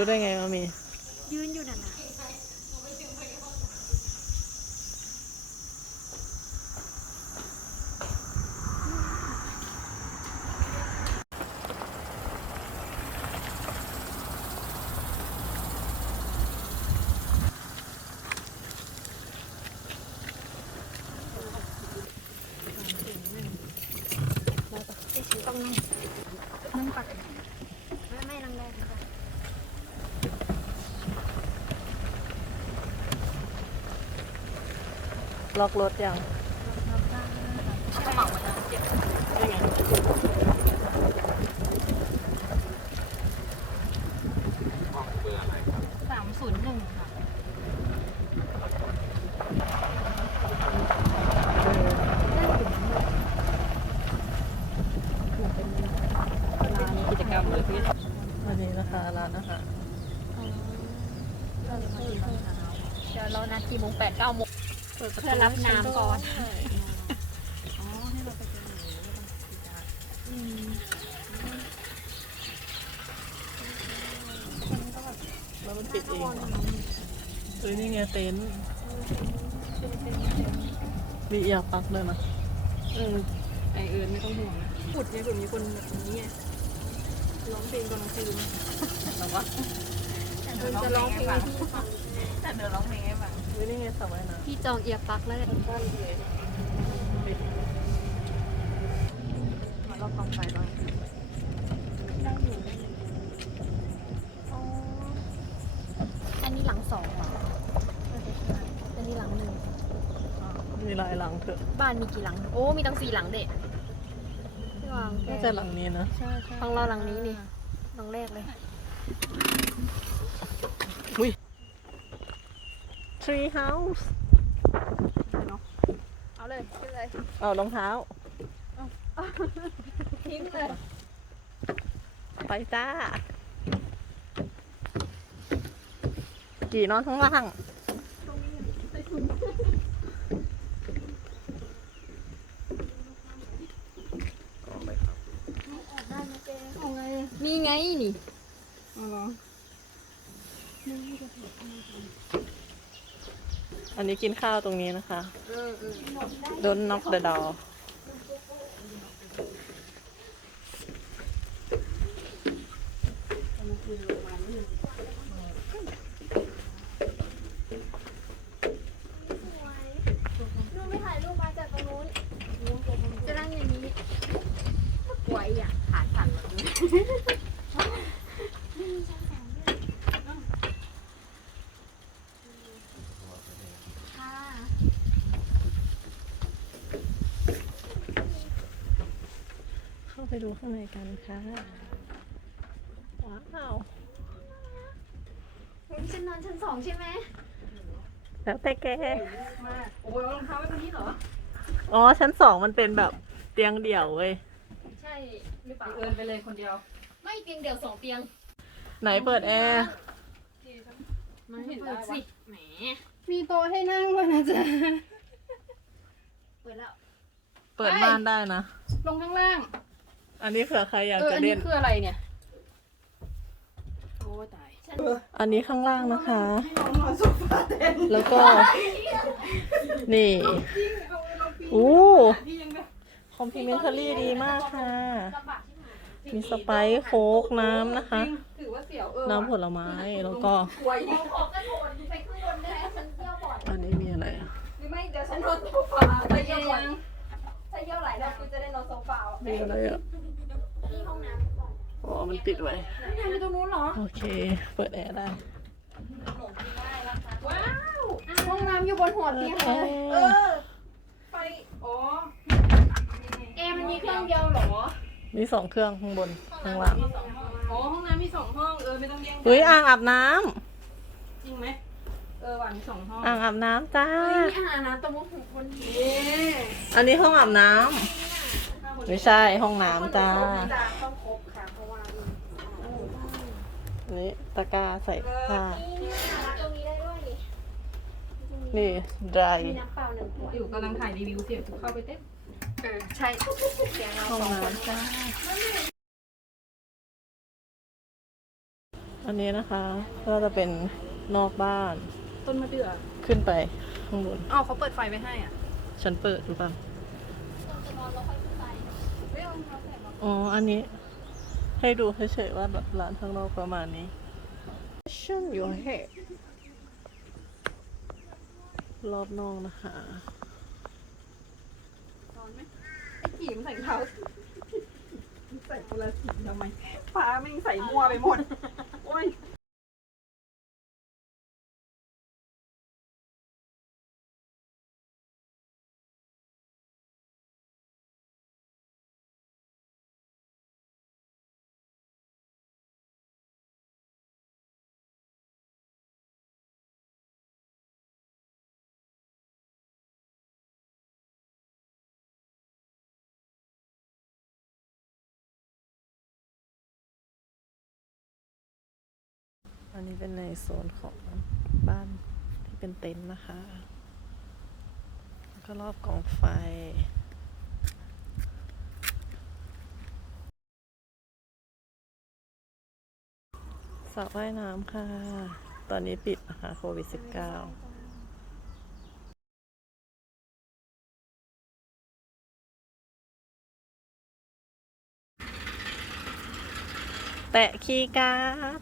รู้ได้ไงว่ามี ยืนอยู่นั่นน่ะ ต้องนั่งนั่งปักไม่ไม่นั่งได้นั่งได้ ล็อกรถยังสามศูนย์หนึ่งค่ะ ร้านกิจกรรมเลยพี่วันนี้นะคะร้านอาหาร เราจะมากินตอนเช้าเดี๋ยวเรานัดกี่โมงแปดเก้าโมง เพื่อรับน้ำก่อน อ๋อให้เราไปเจอหนูแล้วเรา แล้วมันปิดเองเหรอเอ้ยนี่ไงเต็นท์มีเอียร์ปลักเลยนะเออไอเอิญไม่ต้องห่วงนะขุดเนี่ยขุดมีคนแบบนี้ไงร้องเพลงตอนกลางคืนหรอวะเอิญจะร้องเพลงให้พี่ฟังแต่เดี๋ยวร้องเพลงให้ฟังเฮ้ยนี่ไงสระว่ายน้พี่จองเอียร์ปลั๊กแล้วเนี่ยำบ้านเลยปิดมาลอกกองไฟตอน มีลายหลังเถอะบ้านมีกี่หลัง โอ้มีตั้งสี่หลังเด็ดพี่วางน่าจะหลังนี้นะ ใช่ใช่ของเราหลังนี้นี่หลังแรกเลย Tree House เอาเลยขึ้นเลยเอารองเท้า ทิ้งเลยไปจ้า กี่นอนข้างล่าง นี่ไงนี่เอาเหรออันนี้กินข้าวตรงนี้นะคะเออเออ Don't knock the door รูปไม่ถ่ายรูปมาจากตรงนู้นจะนั่งอย่างนี้ไว้อะขาสั่นหมดเลยค่ะ เข้าไป ดูข้างในกันค่ะ ว้าวเฮ้ยฉันนอนชั้นสองใช่ไหมแล้วแต่แก มากโอ้ยเอารองเท้าไว้ตรงนี้เหรอ อ๋อ ชั้นสองมันเป็นแบบเตียงเดี่ยวเว้ย ใช่หรือเปไอล่าเอิญไปเลยคนเดียว ไม่เตียงเดียวสองเตียงไหนเปิดแอร์ ไม่เห็นเปิได้ดวะสิแหมมีโต๊ะให้นั่งด้วยนะจ๊ะ เปิดแล้ว เปิดม่านได้นะ ลงข้างล่าง อันนี้เผื่อใครอยากเออจะอันนี้เล่น คืออะไรเนี่ย โอ้ตาย อันนี้ข้างล่างนะคะ แล้วก็ นี่อู้คอมพ l เมน t ารี่ดีมากค่ะ มีสไปซ์โค้กน้ำนะคะ ถือว่าเสียวเออน้ำผลไม้แล้วก็ป่วยออกกระโดดไปข้างบนได้ฉันเที่ยวบ่อยอันนี้มีอะไรอะหรือไม่เดี๋ยวฉันนอนโซฟาไปเยี่ยมถ้าเยี่ยวไหลแล้วกูจะได้นอนโซฟา มีอะไรอะที่ห้ องน้ำก่อนอ๋อ มันปิดไว้นี่ไปตรงนู้นเหรอ โอเค เปิดแอร์ได้ ว้าวห้องน้ำอยู่บนหัวเตียงเลย เออไปอ๋อเอมันมีเครื่องเดียวเหรอ มีสองเครื่องข้างบนข้างล่างอ๋อห้องน้ำมีสองห้อง เออไม่ต้องแย่งกันเฮ้ยอ่างอาบน้ำจริงไหมเออว่ะมีสองห้องอ่างอาบน้ำจ้ามีอาหารนะตรงนู้นถึงคนเอ๊ะอันนี้ห้องอาบน้ำ ไม่ใช่ห้องน้ำจ้าต้องครบค่ะเพราะว่าอันนี้ตะกร้าใส่ผ้านี่อาหารตรงนี้ได้ด้วยนี่นี่ dry มีน้ำเปล่าหนึ่งขวดอยู่กำลังถ่ายรีวิวเสียงเข้าไปเต้นเออใช่เสียงเราห้องสองคนน้ำจ้าอันนี้นะคะก็จะเป็นนอกบ้านต้นมะเดื่อขึ้นไปข้างบน อ้าวเขาเปิดไฟไว้ให้อะ ฉันเปิดหรือเปล่าจะนอนแล้วค่อย อ๋อ อันนี้ ให้ดูเฉยๆว่าแบบร้านข้างนอกประมาณนี้ Fashion your hair รอบนอกนะคะนอนไหมไอ้กีมนใส่รองเท้าใส่คนละสีทำไมฟ้าแม่งใส่มั่วไปหมด โอ้ย อันนี้เป็นในโซนของบ้านที่เป็นเต็นท์นะคะ แล้วก็รอบกองไฟสระว่ายน้ำค่ะ ตอนนี้ปิดนะคะโควิด -19 แตะคีย์การ์ด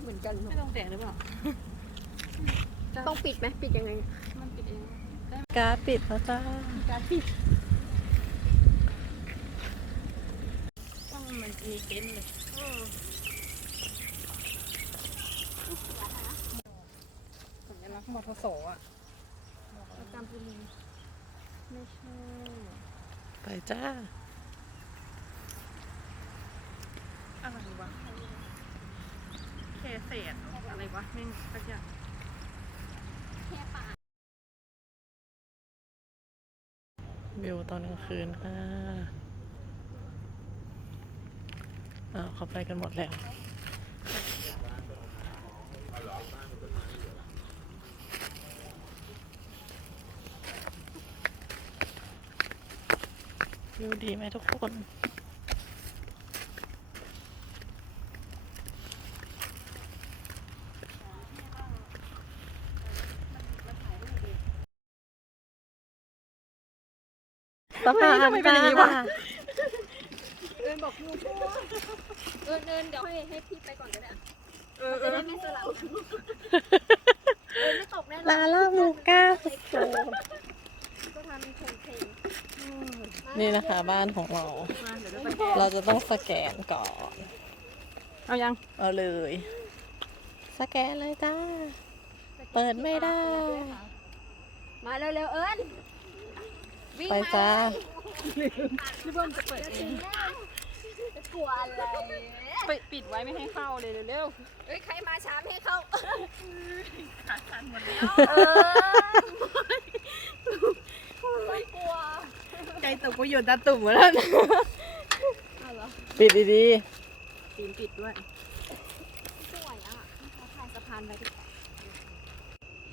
เดินไปเหมือนกันไม่ต้องแตะหรือเปล่าต้องปิดไหมปิดยังไง มันปิดเองการ์ดปิดแล้วจ้าการปิดต้องมันมีเกมเลยสัญลักษณ์มทสอะประจำบุรีไม่ใช่ ไปจ้าอะไรวะ เศษอะไรวะแม่งสักอย่างแค่ป่าวิวตอนกลางคืนค่ะอ้าวเขาไปกันหมดแล้ววิวดีไหมทุกคนะพานทำไมเป็นอย่างนี้วะเอิญบอกงูชั่วเอิญเอิญเดี๋ยวให้ให้พี่ไปก่อนก็ได้เออเอจะอได้ไม่สลับเอิญไม่ตกแน่นอนลาล่ามูก้าสุดก็ทำเป็นเพลงนี่นะคะ บ้านของเรา มาเดี๋ยวจะไปแกะเราจะต้องสแกนก่อน เอายังเอาเลย สแกนเลยจ้า เปิดไม่ได้ มาเร็วๆเอิญ ไปมาจ้าพี่เบิ้มจะเปิดเอถึงงแล้วจะกลัวอะไรไปปิดไว้ไม่ให้เข้าเลยเร็วเฮ้ยใครมาช้าไม่ให้เข้าๆขาชันหมดแล้วเออไม่กลัวใจตกประโยชน์ตาตุ่มแล้วเอาเหรอปิดดีตีนปิดด้วยสวยอะเขาถ่ายสะพานไปดีกว่า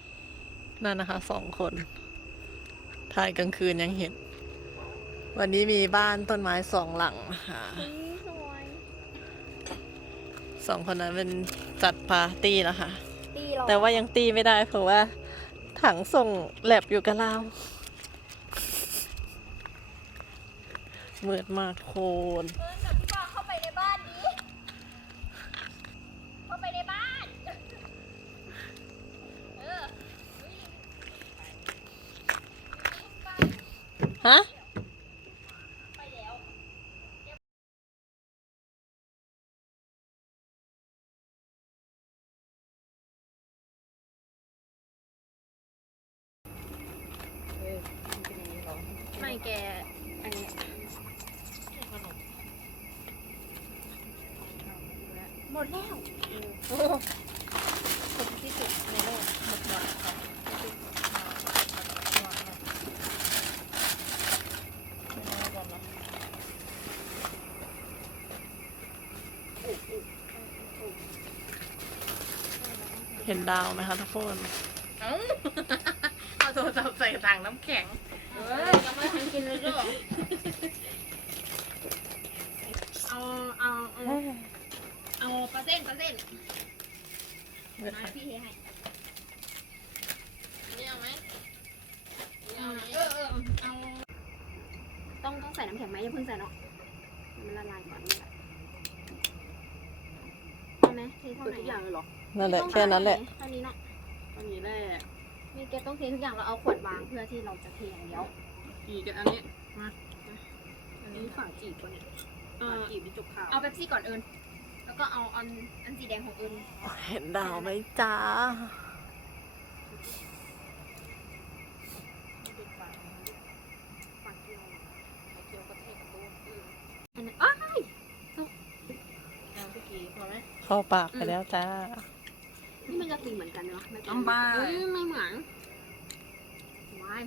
ๆนั่นนะคะสองคน ถ่ายกลางคืนยังเห็น วันนี้มีบ้านต้นไม้สองหลังค่ะอืมสวยสองคนนั้นเป็นจัดปาร์ตี้นะคะตีเราแต่ว่ายังตีไม่ได้เพราะว่า ถังส่งแลบอยู่กับเรามืดมากโคน เอิญกับพี่บอลเข้าไปในบ้านนี้ เข้าไปในบ้าน เออ ฮะไปแล้วไม่แก อันนี้หมดแล้ว สุดที่สุดในโลกหมดหมดของ เห็น ดาวไหมคะทุกคนเอาโทรศัพท์ใส่ถังน้ำแข็งอเออยังไม่ทันกินเลยจ้ะเอาเอาเอาเอาปลาเส้นปลาเส้นมาพี่เทให้นี่เอาไหมเอาไหมเออเออเอาต้องต้องใส่น้ำแข็งไหมอย่าเพิ่งใส่เนาะมันละลายก่อนใช่ไหมเทเท่าเปิดไหร่ทุกอย่างเลยเหรอ นั่นแหละแค่นั้นแหละเท่านี้เนาะอันนี้แหละมีเกตต้องเททุกอย่างเราเอาขวดวางเพื่อที่เราจะเทอย่างเดียวอีกอันนี้มาอันนี้ฝาจีบปะเนี่ยเอฝาอจีบนี่จบข่าวเอาเป๊ปซี่ก่อนเอิญแล้วก็เอาอันอันสีแดงของเอิญเห็นดาวไหมจ้าฝาเกียวฝาเกียวกระเทศกับตัวอื่นอันนั้นอ้ายเอาพี่กีพอไหมเข้าปากไปแล้วจ้านี่มัน จะกลินเหมือนกันเนาะไม่อ้าวบ้า เอ้ยไม่เหมือนว้าย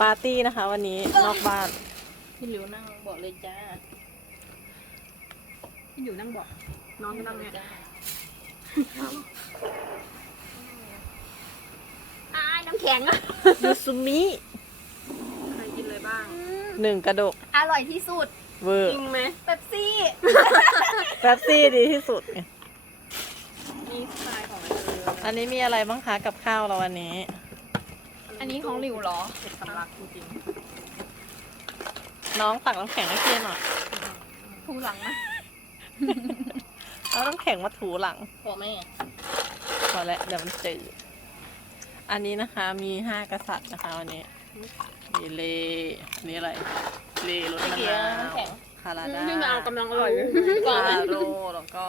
ปาร์ตี้นะคะ วันนี้นอกบ้าน พี่หลิวนั่งบอกเลยจ้าพี่อยู่นั่งบอกน้องก็นั่งเนี่ยอ้ายน้ำแข็งอะ ยูซุมิ ใครกินอะไรบ้าง หนึ่งกระดกอร่อยที่สุดเวอจร์ริงไหมเป๊ปซี่ แป๊บซี่ดีที่สุดไงนี่สไตล์ของอะไรเอออันนี้มีอะไรบ้างคะกับข้าวเราวันนี้ อันนี้ของหลิวเหรอ เผ็ดสำลักจริงน้องตักน้ำแข็งให้พี่หน่อยทูหลังนะเอาน้ำแข็งมาถูหลังๆพอไหมอะพอแล้วเดี๋ยวมันจืดอันนี้นะคะมีห้ากษัตริย์นะคะวันนี้ มีเลอันนี้อะไร เลรสมะนาวคาราดาพี่มาเอากำลังอร่อยเลยคาโร่แล้วก็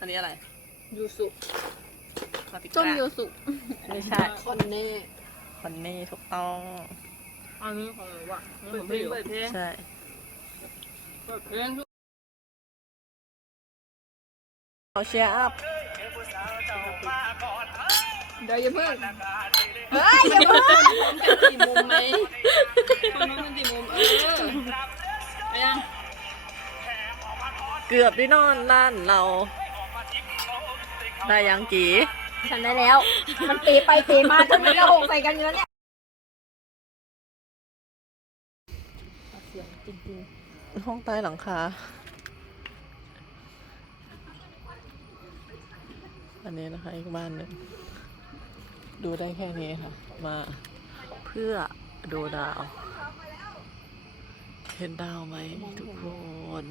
อันนี้อะไร ยูสุคาปิส้มก้ายูสุไม่ใช่ คอนเน่ คอนเน่ถูกต้อง อันนี้ของหนูอะเปิดเพลงเปิดเพลงใช่เปิดเพลงเอาเชียร์อัพเดี๋ยวอย่าเพิ่ง เฮ้ยอย่าเพิ่งมันจะกี่มุมไหมคนนู้นมันกี่มุมเออไปยังเกือบได้นอนนั่นเรา ได้ยังกีฉันได้แล้ว มันเปไปเปมาจนมันระหงใส่กันเยอะเนี่ยเสียงจริงห้องใต้หลังคา อันนี้นะคะอีกบ้านหนึ่ง ดูได้แค่นี้ค่ะ มาเพื่อดูดาว เห็นดาวไหมทุกคน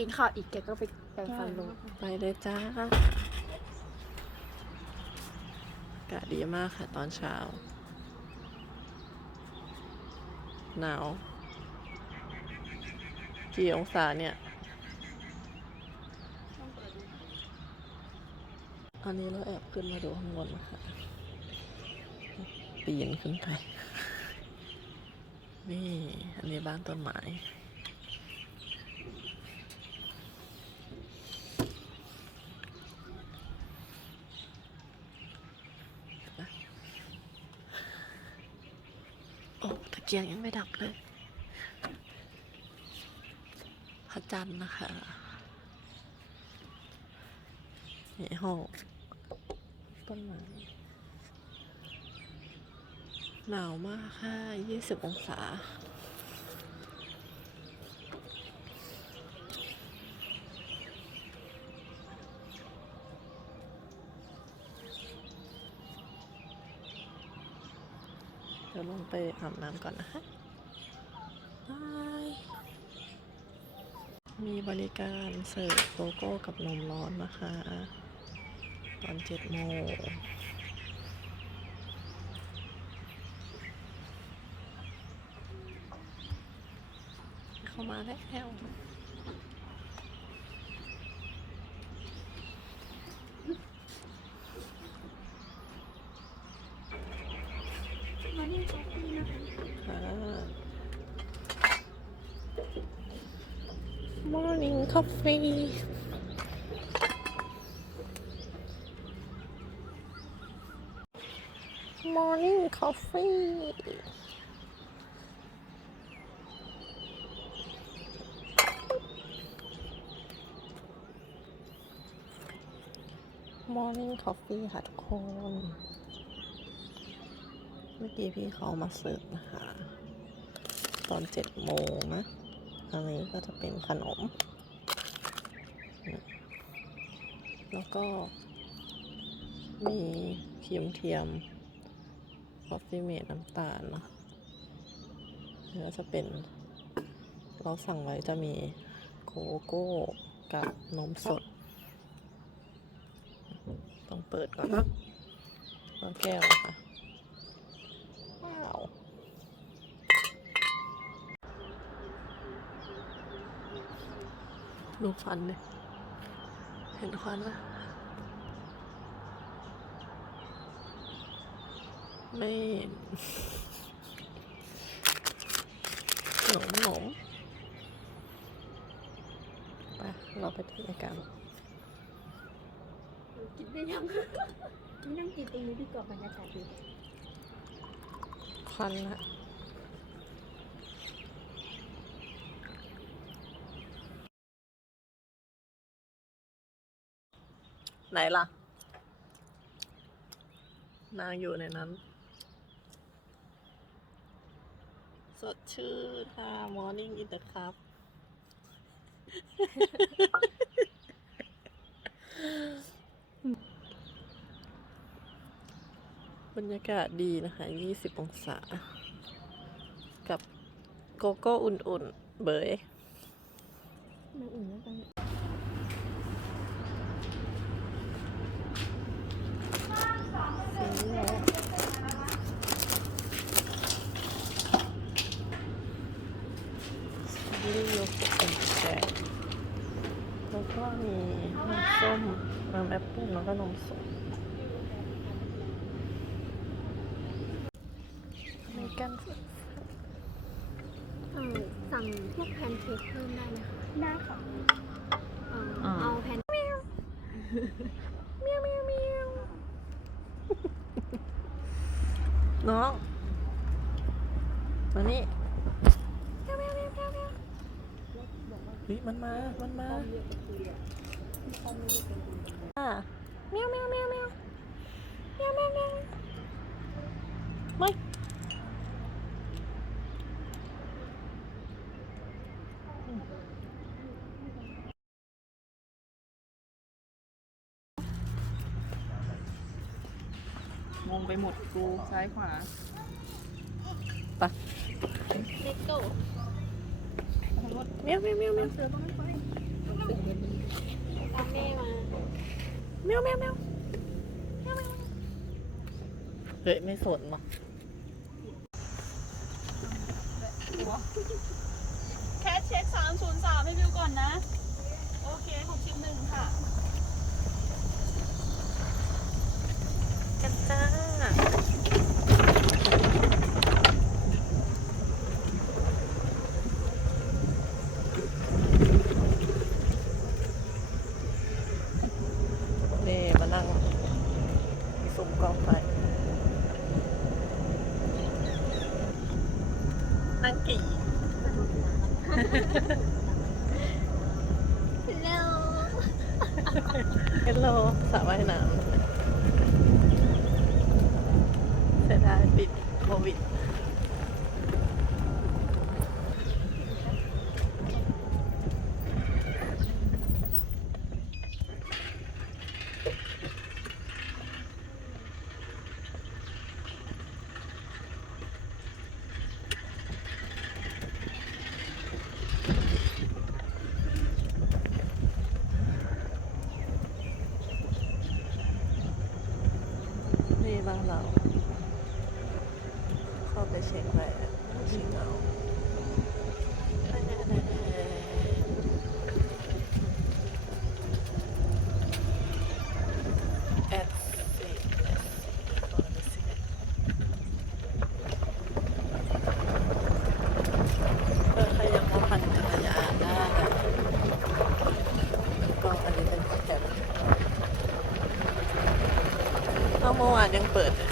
กินข้าวอีกแกก็ไปแปรงฟันลงไปเลยจ้าอากาศดีมากค่ะตอนเช้า หนาว กี่องศาเนี่ย อันนี้เราแอบขึ้นมาดูข้างบนนะคะปีนขึ้นไป นี่ อันนี้บ้านต้นไม้โอ้ตะเกียงยังไม่ดับเลยพระจันทร์นะคะนี่ห้อง ต้นไม้หนาวมากค่ะ 20 องศา เดี๋ยวลงไปอาบน้ำก่อนนะคะบายมีบริการเสิร์ฟโกโก้กับนมร้อนนะคะ ตอนเจ็ดโมงเข้ามาแล้วค่ะ Morning coffee Coffee Morning Coffee ค่ะทุกคน เมื่อกี้พี่เขามาเสิร์ฟนะคะ ตอนเจ็ดโมงนะอันนี้ก็จะเป็นขนม แล้วก็มีครีมเทียม คอฟฟี่เมดน้ำตาลนะแล้วจะเป็น เราสั่งไว้จะมีโกโก้กับนมสด ต้องเปิดก่อนนะแล้วแก้วนะคะว้าวดูฟันเลยเห็นฟันไหม ไม่เห็นหนมหนมไปเราไปที่รายการกินได้ยังไม่นั่งกินตรงนี้ดีกว่าบรรยากาศดีฟันละไหนล่ะ นางอยู่ในนั้น สดชื่นค่ะ Morning in the Cup บรรยากาศดีนะคะ 20 องศา กับโกโก้อุ่นๆ เบย มาอุ่นแล้วกัน สีโลสตรอเบอรี่โยเกิร์ตเป็นแจกแล้วก็มีน้ำส้มน้ำแอปเปิ้ลแล้วก็นมสดอเมริ กันเออสั่งพวกแพนเค้กเพิ่มได้ไหมคะได้ค่ะเออเอาแพนเมียวเมียวเมียวเมียวน้อง มานี่เมียวเมียวเมียวเมียวเมียวเฮ้ยมันมา มันมาอะเมียวเมียวเมียวเมียวเมียวเมียวเมียวไม่ งงไปหมดกูซ้ายขวาเลตโก้เมียวเมียวเมียวเมียวเสือต้องไม่ไปตามแม่มาเมียวเมียวเมียวเฮ้ยไม่สนหรอกแคทเช็คสามศูนย์สามให้วิวก่อนนะ โอเคหกสิบหนึ่งค่ะ กันจ้า นี่มานั่งสุ่มกองไฟ นั่งกี่ เร็ว เฮลโลสระว่ายน้ำเสียดายติดโควิด นี่บ้านเรา เข้าไปเช็คเลยเช็คเอาแอดซีแอดซีเออใครยังมาปั่นจักรยานได้ก็อันนี้เป็นแคมป์เอาเมื่อวาน ยังเปิดเลย